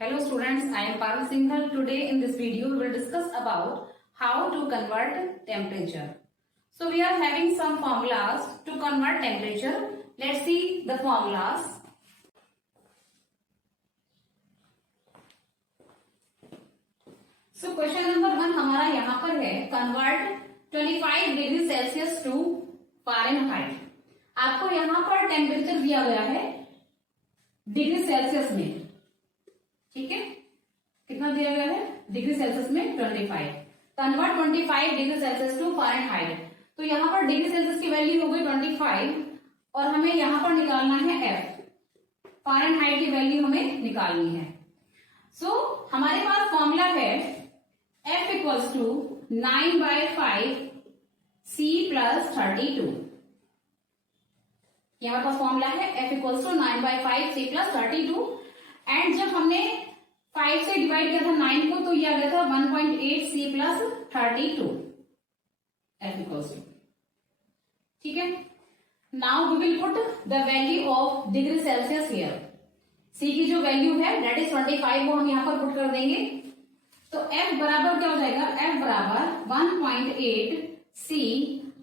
Hello students, I am Parul Singhal. Today in this video we will discuss about how to convert temperature. So we are having some formulas to convert temperature. Let's see the formulas. So question number 1 हमारा यहाँ पर है convert 25 degree Celsius to Fahrenheit. आपको यहाँ पर temperature दिया गया है डिग्री सेल्सियस में. ठीक है, कितना दिया गया है डिग्री सेल्सियस में 25. Convert 25 degree Celsius to Fahrenheit. तो यहाँ पर डिग्री सेल्सियस की वैल्यू हो गई 25 और हमें यहाँ पर निकालना है एफ. फ़ारेनहाइट की वैल्यू हमें निकालनी है. सो हमारे पास फॉर्मूला है F equals to 9/5 C plus 32. ये हमारे पास फॉर्मूला है F equals to 9/5 C plus 32. And जब हमने 5 से डिवाइड किया था 9 को तो ये आ गया था 1.8 C plus 32 F equals to. ठीक है, now we will put the value of degree Celsius here. C की जो वैल्यू है दैट इज 25 वो हम यहाँ पर पुट कर देंगे. तो F बराबर क्या हो जाएगा, F बराबर 1.8 C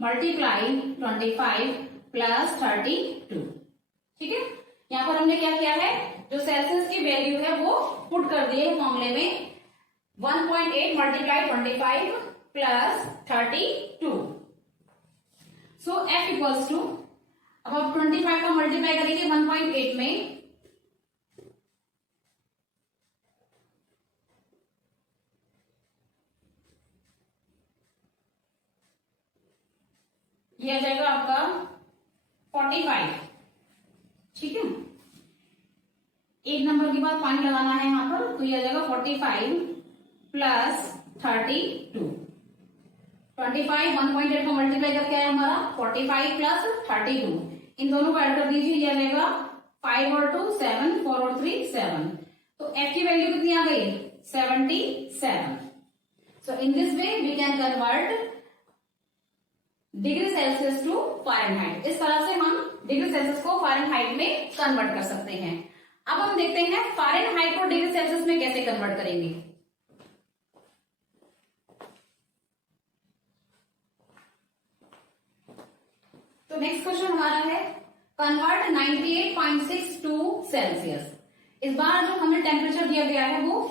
मल्टीप्लाई 25 प्लस 32. ठीक है, यहाँ पर हमने क्या किया है, जो सेल्सियस की वैल्यू है वो पुट कर दिए फॉर्मूले में. 1.8 multiply 25 plus 32. So F equals to, अब आप 25 का मल्टीप्लाई करेंगे 1.8 में, ये आ जाएगा आपका 45. ठीक है, एक नंबर के बाद पॉइंट लगाना है यहाँ पर, तो ये आ जाएगा 45 प्लस 32. 25 1.8 को मल्टीप्लाई करके आया हमारा 45 प्लस 32. इन दोनों को ऐड कर दीजिए, ये आ जाएगा 5 और 2 7, 4 और 3 7. तो F की वैल्यू कितनी आ गई 77. So in this way we can convert degree Celsius to Fahrenheit. इस तरह से हम डिग्री सेल्सियस को फ़ारेनहाइट में कन्वर्ट कर सकते हैं. अब हम देखते हैं फ़ारेनहाइट को डिग्री सेल्सियस में कैसे कन्वर्ट करेंगे. तो नेक्स्ट क्वेश्चन हमारा है कन्वर्ट 98.6 टू सेल्सियस. इस बार जो हमें टेम्परेचर दिया गया है वो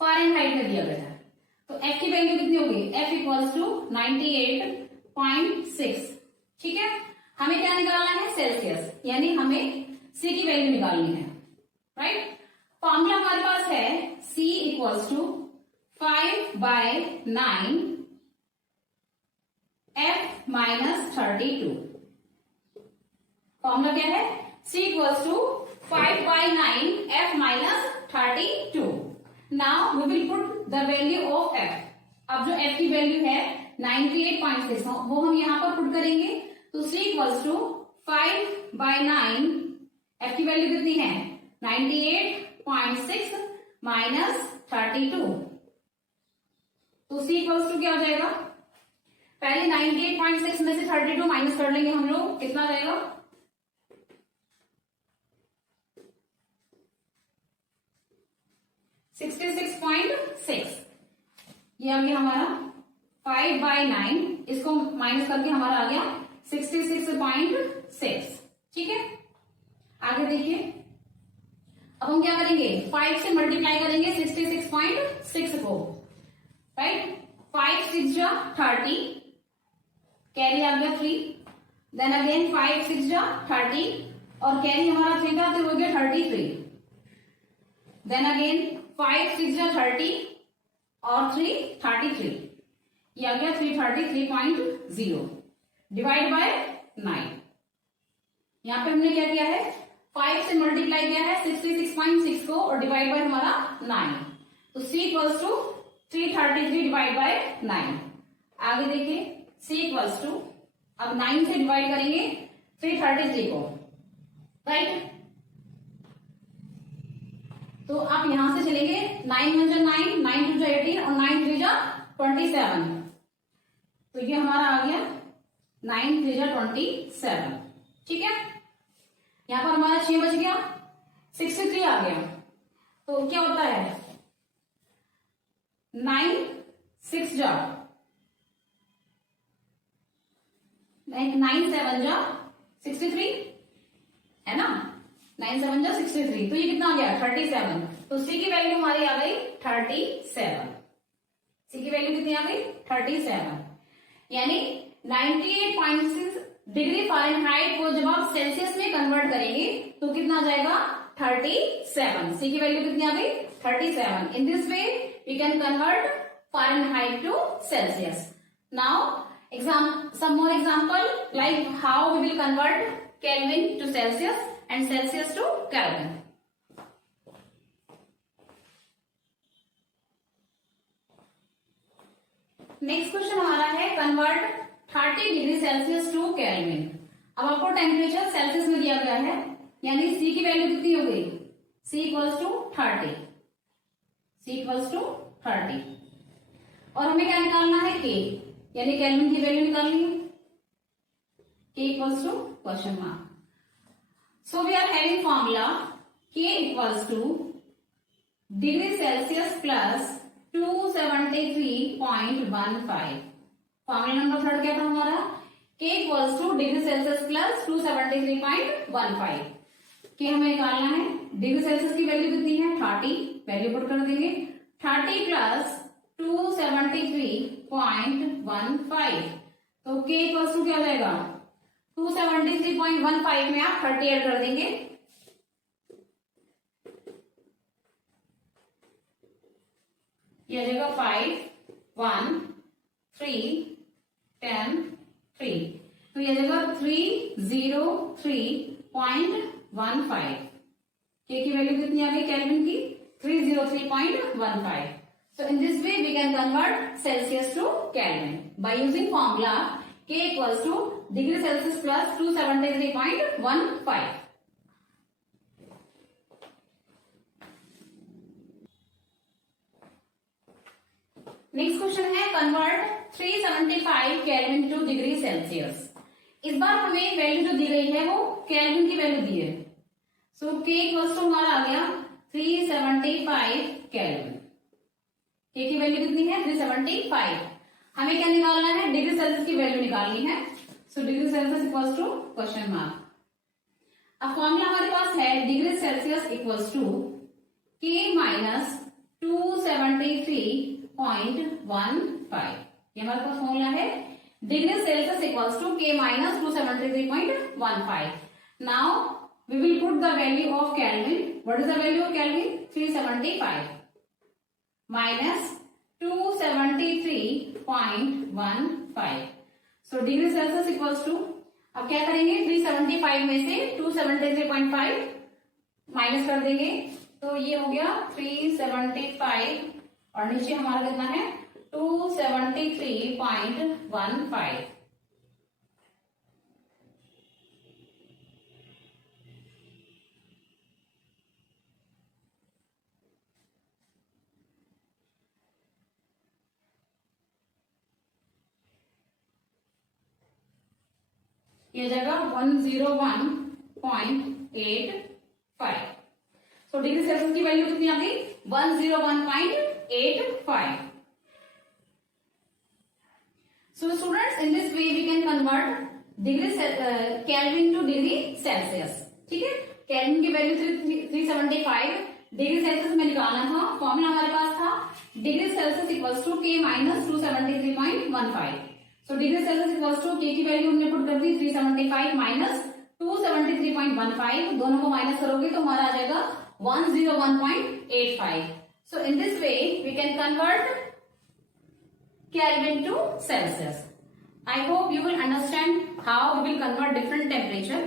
फ़ारेनहाइट में दिया गया है. तो F की वैल्यू कितनी होगी, F इक्वल्स टू 98.6. ठीक है, हमें क्या निकालना है सेल्सियस, यानी हमें C की वैल्यू निकालनी है. राइट, फॉर्मूला हमारे पास है C equals to 5/9 F minus 32. Formula क्या है, C equals to 5/9 F minus 32. Now we will put the value of F. अब जो F की वैल्यू है 98.6 वो हम यहाँ पर पुट करेंगे. तो C इक्वल्स टू 5/9 F की वैल्यू कितनी है 98.6 माइनस 32. तो C इक्वल्स टू क्या हो जाएगा, पहले 98.6 में से 32 माइनस कर लेंगे हम लोग, कितना जाएगा 66.6. ये आ गया हमारा 5/9, इसको माइनस करके हमारा आ गया 66.6. ठीक है, आगे देखिए, अब हम क्या करेंगे 5 से मल्टीप्लाई करेंगे 66.6 को. राइट, 5 6 जा 30, कैरी आ गया 3. देन अगेन 5 6 जा 30 और कैरी हमारा 3 था तो हो गया 33. देन अगेन 5 6 जा 30 और 3 33, ये आ गया 333.0 डिवाइड बाय 9. यहाँ पे हमने क्या किया है 5 से मल्टीप्लाई किया है 66.6 को और डिवाइड बाय हमारा 9. तो C equals to 333 divide by 9. आगे देखिए C इक्वल्स टू, अब 9 से डिवाइड करेंगे 333 को. राइट, तो आप यहां से चलेंगे 9 1 जा 9, 9 2 जा 18 और 9 3 जा 27. तो ये हमारा आ गया 9 3 जा 27. ठीक है, यहां पर हमारा 6 बच गया, 63 आ गया. तो क्या होता है 9 6 जा 9 7 जा 63 है ना, 9 7 जा 63, तो ये कितना आ गया 37। तो सी की वैल्यू हमारी आ गई 37। सी की वैल्यू कितनी आ गई 37, यानी 98.6 डिग्री फ़ारेनहाइट को जब आप सेल्सियस में कन्वर्ट करेंगे तो कितना आ जाएगा 37। सी की वैल्यू कितनी आ गई 37। In this way we can convert Fahrenheit to Celsius. Now some more example like how we will convert Kelvin to Celsius and Celsius to Kelvin. Next question हमारा है convert 30 degree Celsius to Kelvin. अब आपको temperature Celsius में दिया गया है, यानी सी की वैल्यू कितनी हो गई C equals to 30, C equals to 30, और हमें क्या निकालना है के, यानी केल्विन की वैल्यू निकालनी है, K equals to question mark. So we are having formula K equals to degree Celsius plus 273.15। Formula number third क्या था हमारा K equals to degree Celsius plus 273.15। K हमें निकालना है, डिग्री सेल्सियस की वैल्यू कितनी है 30, वैल्यू पुट कर देंगे 30 प्लस 273.15, तो के इक्वल्स टू क्या हो जाएगा 273.15 में आप 30 ऐड कर देंगे, ये आ जाएगा 5 1 3 10 3, तो ये आ जाएगा 303.15। के की वैल्यू कितनी आ गई केल्विन की 303.15। So in this way we can convert Celsius to Kelvin by using formula K equals to degree Celsius plus 273.15. Next question है convert 375 Kelvin to degree Celsius. इस बार हमें वैल्यू जो दी गई है वो केल्विन की वैल्यू दी है। सो के इक्वल्स टू हमारा आ गया 375 केल्विन। के की वैल्यू कितनी है 375। हमें क्या निकालना है डिग्री सेल्सियस की वैल्यू निकालनी है। So degree Celsius equals to question mark. अब फॉर्मूला हमारे पास है degree Celsius equals to K minus 273.15। ये हमारे पास फॉर्मूला है degree Celsius equals to K minus 273.15। Now we will put the value of Kelvin. What is the value of Kelvin 375 minus 273.15। So degree Celsius equals to, अब क्या करेंगे 375 में से 273.5 minus कर देंगे, तो ये हो गया 375 और नीचे हमारा कितना है 273.15। ये जगह 101.85। सो डिग्री सेल्सियस की वैल्यू कितनी आ गई 101.85। So students, in this way we can convert degree Kelvin to degree Celsius। ठीक है, केल्विन की वैल्यू 375 डिग्री सेल्सियस में निकालना था। फॉर्मूला हमारे पास था degree Celsius equals to K minus 273.15। So degree Celsius equals to K की वैल्यू हमने पुट कर दी 375 माइनस 273.15, दोनों को माइनस करोगे तो हमारा आ जाएगा 101.85। So in this way we can convert Kelvin to Celsius. I hope you will understand how we will convert different temperature